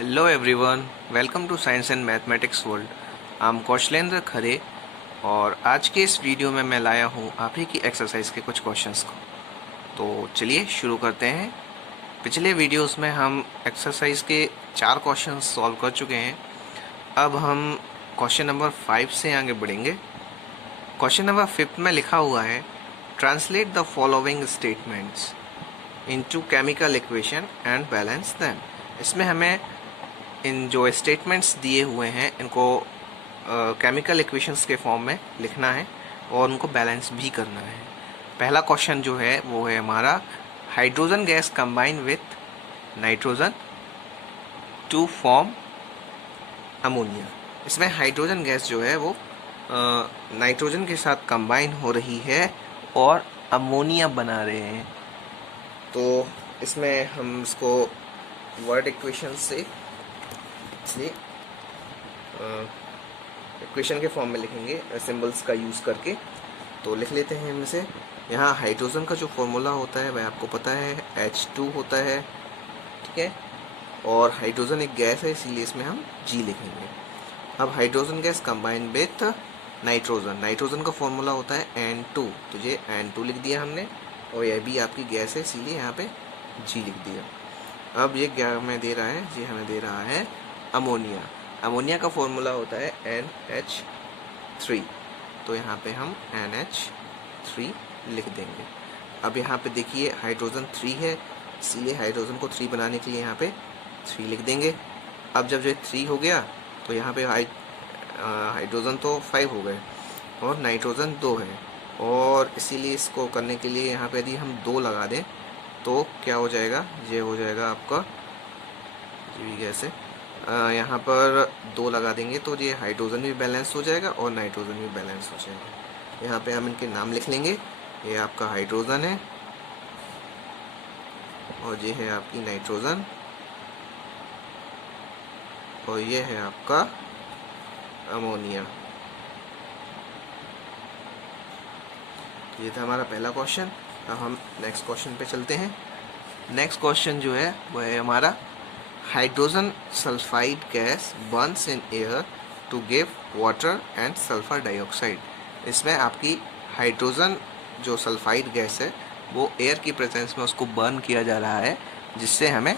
Hello everyone, welcome to Science and Mathematics World. I'm Kaushalendra खरे और आज के इस वीडियो में मैं लाया हूँ आप ही की एक्सरसाइज के कुछ क्वेश्चंस को। तो चलिए शुरू करते हैं। पिछले वीडियोस में हम एक्सरसाइज के 4 क्वेश्चंस सॉल्व कर चुके हैं। अब हम क्वेश्चन नंबर 5 से आगे बढ़ेंगे। क्वेश्चन नंबर 5 में लिखा हुआ है translate the following statements into chemical equation and balance them. इसमें हमें इन जो स्टेटमेंट्स दिए हुए हैं इनको केमिकल इक्वेशंस के फॉर्म में लिखना है और उनको बैलेंस भी करना है। पहला क्वेश्चन जो है वो है हमारा hydrogen gas combine with nitrogen to form ammonia. इसमें हाइड्रोजन गैस जो है वो नाइट्रोजन के साथ कंबाइन हो रही है और अमोनिया बना रहे हैं। तो इसमें हम इसको वर्ड इक्वेशन से इक्वेशन के फॉर्म में लिखेंगे सिंबल्स का यूज़ करके। तो लिख लेते हैं हम इसे। यहाँ हाइड्रोजन का जो फॉर्मूला होता है वह आपको पता है H2 होता है, ठीक है। और हाइड्रोजन एक गैस है इसीलिए इसमें हम G लिखेंगे। अब hydrogen gas combine with nitrogen, nitrogen का फॉर्मूला होता है N2, तो ये N2 लिख दिया हमने और यह भी आपकी गैस है इसीलिए यहाँ पे G लिख दिया। अब ये क्या हमें दे रहा है, ये हमें दे रहा है अमोनिया। अमोनिया का फॉर्मूला होता है NH3, तो यहाँ पे हम NH3 लिख देंगे। अब यहाँ पे देखिए हाइड्रोजन 3 है इसीलिए हाइड्रोजन को 3 बनाने के लिए यहाँ पे 3 लिख देंगे। अब जब ये 3 हो गया तो यहाँ पे हाइड्रोजन तो 5 हो गए और नाइट्रोजन 2 है, और इसीलिए इसको करने के लिए यहाँ पे यदि हम 2 लगा दें तो क्या हो जाएगा, ये हो जाएगा आपका जी गैस है। यहाँ पर 2 लगा देंगे तो ये हाइड्रोजन भी बैलेंस हो जाएगा और नाइट्रोजन भी बैलेंस हो जाएगा। यहाँ पे हम इनके नाम लिख लेंगे। ये आपका हाइड्रोजन है और ये है आपकी नाइट्रोजन और ये है आपका अमोनिया। ये था हमारा पहला क्वेश्चन। अब हम नेक्स्ट क्वेश्चन पे चलते हैं। नेक्स्ट क्वेश्चन जो है वो है हमारा hydrogen sulphide gas burns in air to give water and sulphur dioxide. इसमें आपकी हाइड्रोजन जो सल्फाइड गैस है वो एयर की प्रेजेंस में उसको बर्न किया जा रहा है जिससे हमें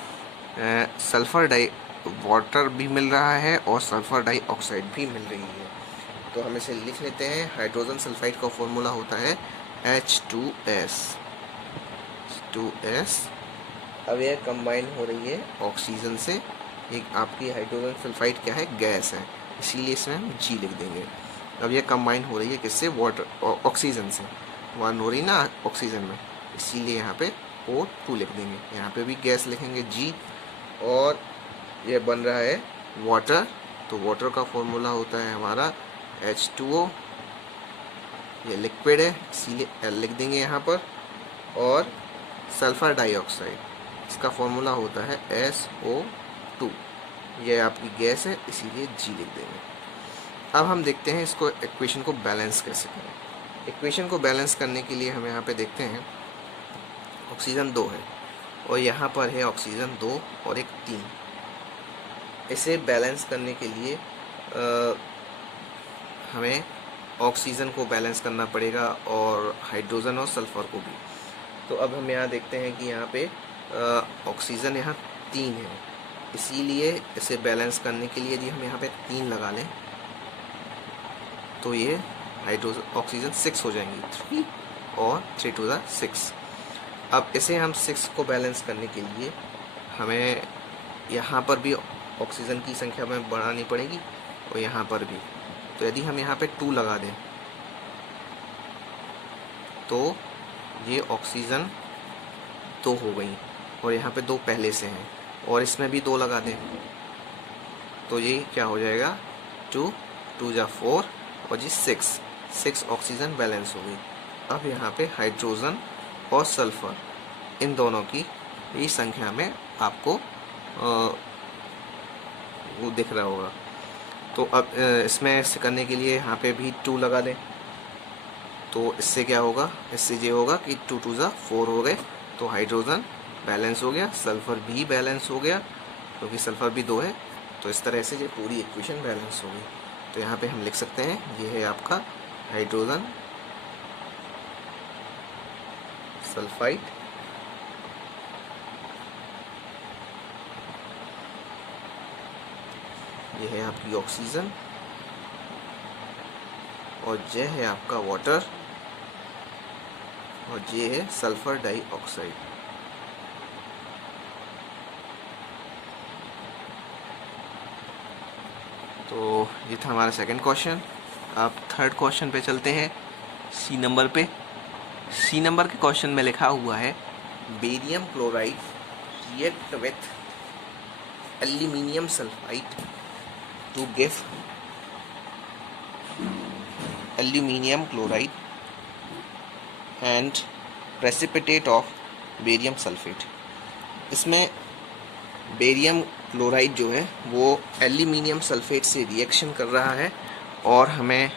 वाटर भी मिल रहा है और सल्फर डाइऑक्साइड भी मिल रही है। तो हम इसे लिख लेते हैं। हाइड्रोजन सल्फाइड का फॉर्मूला होता है H2S। अब यह कंबाइन हो रही है ऑक्सीजन से। एक आपकी हाइड्रोजन सल्फाइड क्या है, गैस है, इसीलिए इसमें हम G लिख देंगे। अब यह कंबाइन हो रही है किससे, वाटर ऑक्सीजन से, वन हो रही ना ऑक्सीजन में, इसीलिए यहाँ पे O2 लिख देंगे। यहाँ पे भी गैस लिखेंगे G और यह बन रहा है वाटर, तो वाटर का फॉर्मूला होता है हमारा H2O। ये लिक्विड है इसीलिए L लिख देंगे यहाँ पर। और सल्फर डाइऑक्साइड इसका फॉर्मूला होता है SO2। यह आपकी गैस है इसीलिए G लिख देंगे। अब हम देखते हैं इसको इक्वेशन को बैलेंस कैसे करें। इक्वेशन को बैलेंस करने के लिए हम यहाँ पे देखते हैं ऑक्सीजन 2 है और यहाँ पर है ऑक्सीजन 2 और एक 3। इसे बैलेंस करने के लिए हमें ऑक्सीजन को बैलेंस करना पड़ेगा और हाइड्रोजन और सल्फर को भी। तो अब हम यहाँ देखते हैं कि यहाँ पे ऑक्सीजन यहाँ 3 है, इसीलिए इसे बैलेंस करने के लिए यदि हम यहाँ पे 3 लगा लें तो ये ऑक्सीजन 6 हो जाएंगी, 3 और 3 to the 6। अब इसे हम 6 को बैलेंस करने के लिए हमें यहाँ पर भी ऑक्सीजन की संख्या में बढ़ानी पड़ेगी और यहाँ पर भी। तो यदि हम यहाँ पे 2 लगा दें तो ये ऑक्सीजन 2 हो गई और यहाँ पे 2 पहले से हैं, और इसमें भी 2 लगा दें तो ये क्या हो जाएगा 2 2 जा 4 और जी 6 ऑक्सीजन बैलेंस हो गई। अब यहाँ पे हाइड्रोजन और सल्फर इन दोनों की ये संख्या में आपको वो दिख रहा होगा। तो अब इसमें से करने के लिए यहाँ पे भी 2 लगा दें तो इससे क्या होगा, इससे ये होगा कि 2 2 जा 4 हो गए, तो हाइड्रोजन बैलेंस हो गया, सल्फर भी बैलेंस हो गया क्योंकि सल्फ़र भी 2 है। तो इस तरह से ये पूरी इक्वेशन बैलेंस होगी। तो यहाँ पे हम लिख सकते हैं ये है आपका हाइड्रोजन सल्फाइड, ये है आपकी ऑक्सीजन, और ये है आपका वाटर, और ये है सल्फर डाइऑक्साइड। तो ये था हमारा सेकंड क्वेश्चन। अब थर्ड क्वेश्चन पे चलते हैं, सी नंबर पे। सी नंबर के क्वेश्चन में लिखा हुआ है barium chloride react with aluminium sulphide to give aluminium chloride and precipitate of barium sulphate. इसमें बेरियम क्लोराइड जो है वो एल्यूमिनियम सल्फेट से रिएक्शन कर रहा है और हमें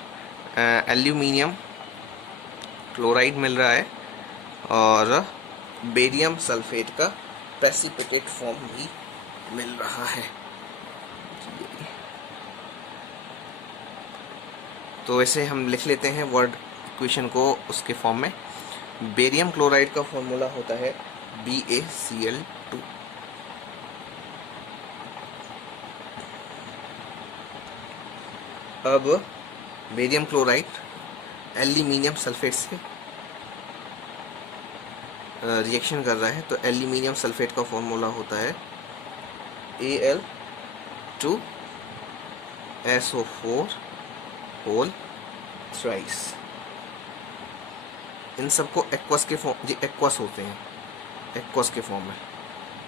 एल्यूमिनियम क्लोराइड मिल रहा है और बेरियम सल्फेट का प्रेसिपिटेट फॉर्म भी मिल रहा है। तो ऐसे हम लिख लेते हैं वर्ड इक्वेशन को उसके फॉर्म में। बेरियम क्लोराइड का फॉर्मूला होता है BaCl2। अब बेरियम क्लोराइड एल्यूमिनियम सल्फेट से रिएक्शन कर रहा है, तो एल्यूमिनियम सल्फेट का फॉर्मूला होता है Al2SO4 होल थ्राइस। इन सबको एक्वस के फॉर्म, ये एक्वस होते हैं, एक्वस के फॉर्म में,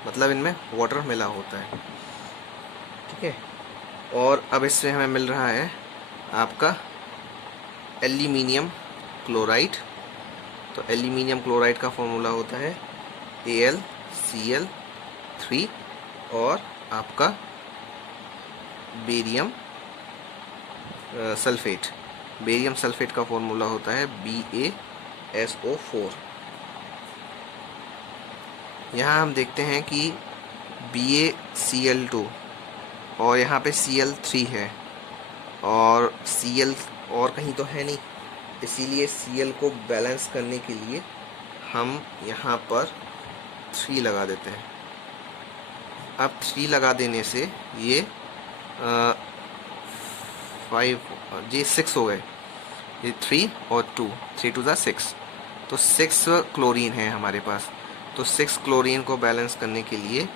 मतलब इनमें वाटर मिला होता है, ठीक है। और अब इससे हमें मिल रहा है आपका एल्यूमिनियम क्लोराइड। तो एल्यूमिनियम क्लोराइड का फॉर्मूला होता है AlCl3 और आपका बेरियम सल्फेट, बेरियम सल्फेट का फॉर्मूला होता है BaSO4। यहाँ हम देखते हैं कि BaCl2 और यहाँ पे Cl3 है और Cl और कहीं तो है नहीं, इसीलिए Cl को बैलेंस करने के लिए हम यहाँ पर 3 लगा देते हैं। अब 3 लगा देने से ये 5 ये 6 हो गए, ये 3 और 2, 3 2 6, तो 6 क्लोरीन है हमारे पास। तो 6 क्लोरीन को बैलेंस करने के लिए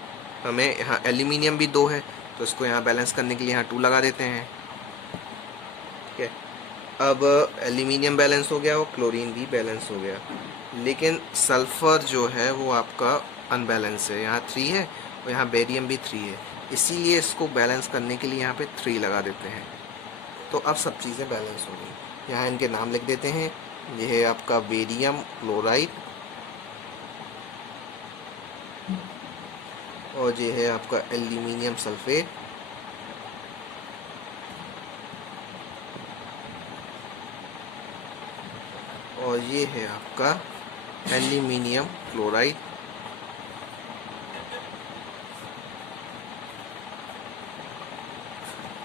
हमें यहाँ एल्यूमिनियम भी 2 है, तो इसको यहाँ बैलेंस करने के लिए यहाँ 2 लगा देते हैं, ठीक है। अब एल्यूमिनियम बैलेंस हो गया और क्लोरीन भी बैलेंस हो गया, लेकिन सल्फ़र जो है वो आपका अनबैलेंस है, यहाँ 3 है और यहाँ बेरियम भी 3 है, इसीलिए इसको बैलेंस करने के लिए यहाँ पे 3 लगा देते हैं। तो अब सब चीज़ें बैलेंस हो गई। यहाँ इनके नाम लिख देते हैं, यह है आपका बेरियम क्लोराइड और ये है आपका एल्यूमिनियम सल्फेट, और ये है आपका एल्यूमिनियम क्लोराइड,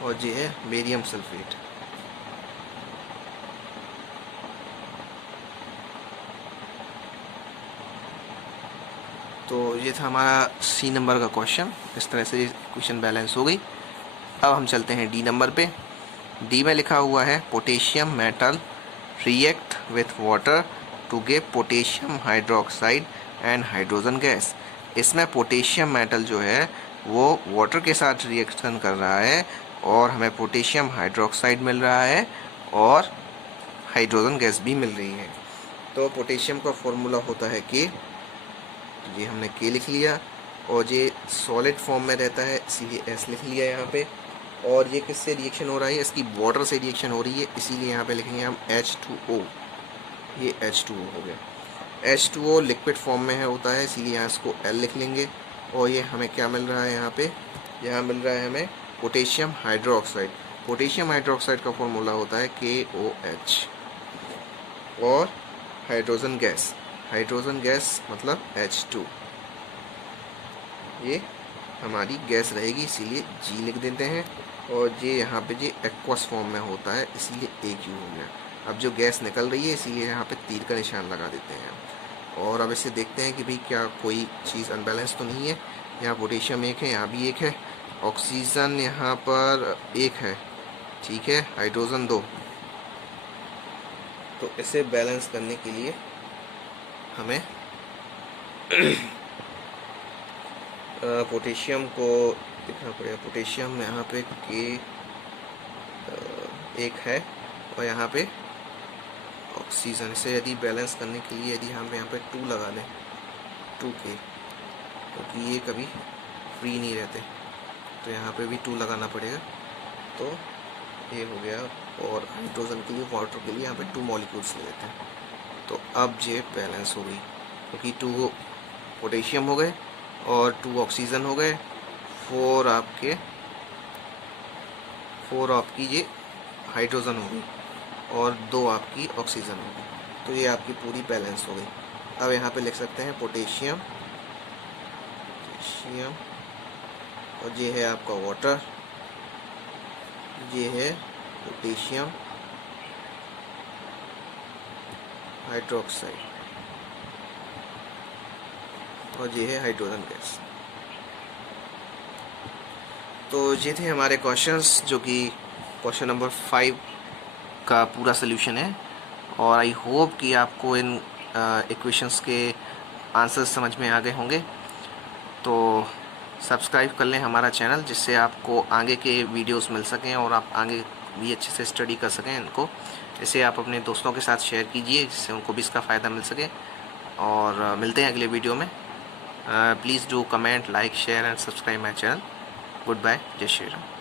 और ये है बेरियम सल्फेट। तो ये था हमारा सी नंबर का क्वेश्चन। इस तरह से क्वेश्चन बैलेंस हो गई। अब हम चलते हैं डी नंबर पे। डी में लिखा हुआ है potassium metal react with water to give potassium hydroxide and hydrogen gas. इसमें पोटेशियम मेटल जो है वो वाटर के साथ रिएक्शन कर रहा है और हमें पोटेशियम हाइड्रोक्साइड मिल रहा है और हाइड्रोजन गैस भी मिल रही है। तो पोटेशियम का फॉर्मूला होता है के, ये हमने के लिख लिया, और ये सॉलिड फॉर्म में रहता है इसीलिए एस लिख लिया यहाँ पे। और ये किससे रिएक्शन हो रहा है, इसकी वाटर से रिएक्शन हो रही है, इसीलिए यहाँ पे लिखेंगे हम H2O। ये H2O हो गया। H2O लिक्विड फॉर्म में है होता है, इसीलिए यहाँ इसको L लिख लेंगे। और ये हमें क्या मिल रहा है यहाँ पे, यहाँ मिल रहा है हमें पोटेशियम हाइड्रोक्साइड। पोटेशियम हाइड्रोक्साइड का फॉर्मूला होता है KOH। और हाइड्रोजन गैस, हाइड्रोजन गैस मतलब H2, ये हमारी गैस रहेगी, इसीलिए जी लिख देते हैं। और ये यहाँ पे ये एक्वस फॉर्म में होता है, इसीलिए एक यू हो गया। अब जो गैस निकल रही है, इसीलिए यहाँ पे तीर का निशान लगा देते हैं। और अब इसे देखते हैं कि भाई क्या कोई चीज़ अनबैलेंस तो नहीं है। यहाँ पोटेशियम एक है, यहाँ भी एक है, ऑक्सीजन यहाँ पर एक है, ठीक है, हाइड्रोजन दो। तो इसे बैलेंस करने के लिए हमें पोटेशियम को देखना पड़ेगा। पोटेशियम यहाँ पे के एक है और यहाँ पे ऑक्सीजन। इसे यदि बैलेंस करने के लिए यदि हम यहाँ पे 2 लगा दें, 2 के, क्योंकि ये कभी फ्री नहीं रहते, तो यहाँ पे भी 2 लगाना पड़ेगा। तो ये हो गया। और हाइड्रोजन के लिए, वाटर के लिए यहाँ पे 2 मॉलिक्यूल्स ले लेते हैं। तो अब ये बैलेंस हो गई, क्योंकि 2 पोटेशियम हो गए और 2 ऑक्सीजन हो गए, 4 आपकी ये हाइड्रोजन हो गई और 2 आपकी ऑक्सीजन हो गई। तो ये आपकी पूरी बैलेंस हो गई। अब यहाँ पे लिख सकते हैं पोटेशियम, और ये है आपका वाटर, ये है पोटेशियम हाइड्रोक्साइड, और ये है हाइड्रोजन गैस। तो ये थे हमारे क्वेश्चंस, जो कि क्वेश्चन नंबर 5 का पूरा सोल्यूशन है। और आई होप कि आपको इन इक्वेशंस के आंसर्स समझ में आ गए होंगे। तो सब्सक्राइब कर लें हमारा चैनल, जिससे आपको आगे के वीडियोस मिल सकें और आप आगे भी अच्छे से स्टडी कर सकें इनको। इसे आप अपने दोस्तों के साथ शेयर कीजिए, जिससे उनको भी इसका फ़ायदा मिल सके। और मिलते हैं अगले वीडियो में। Please do comment, like, share and subscribe my channel. Good bye, जय श्री राम।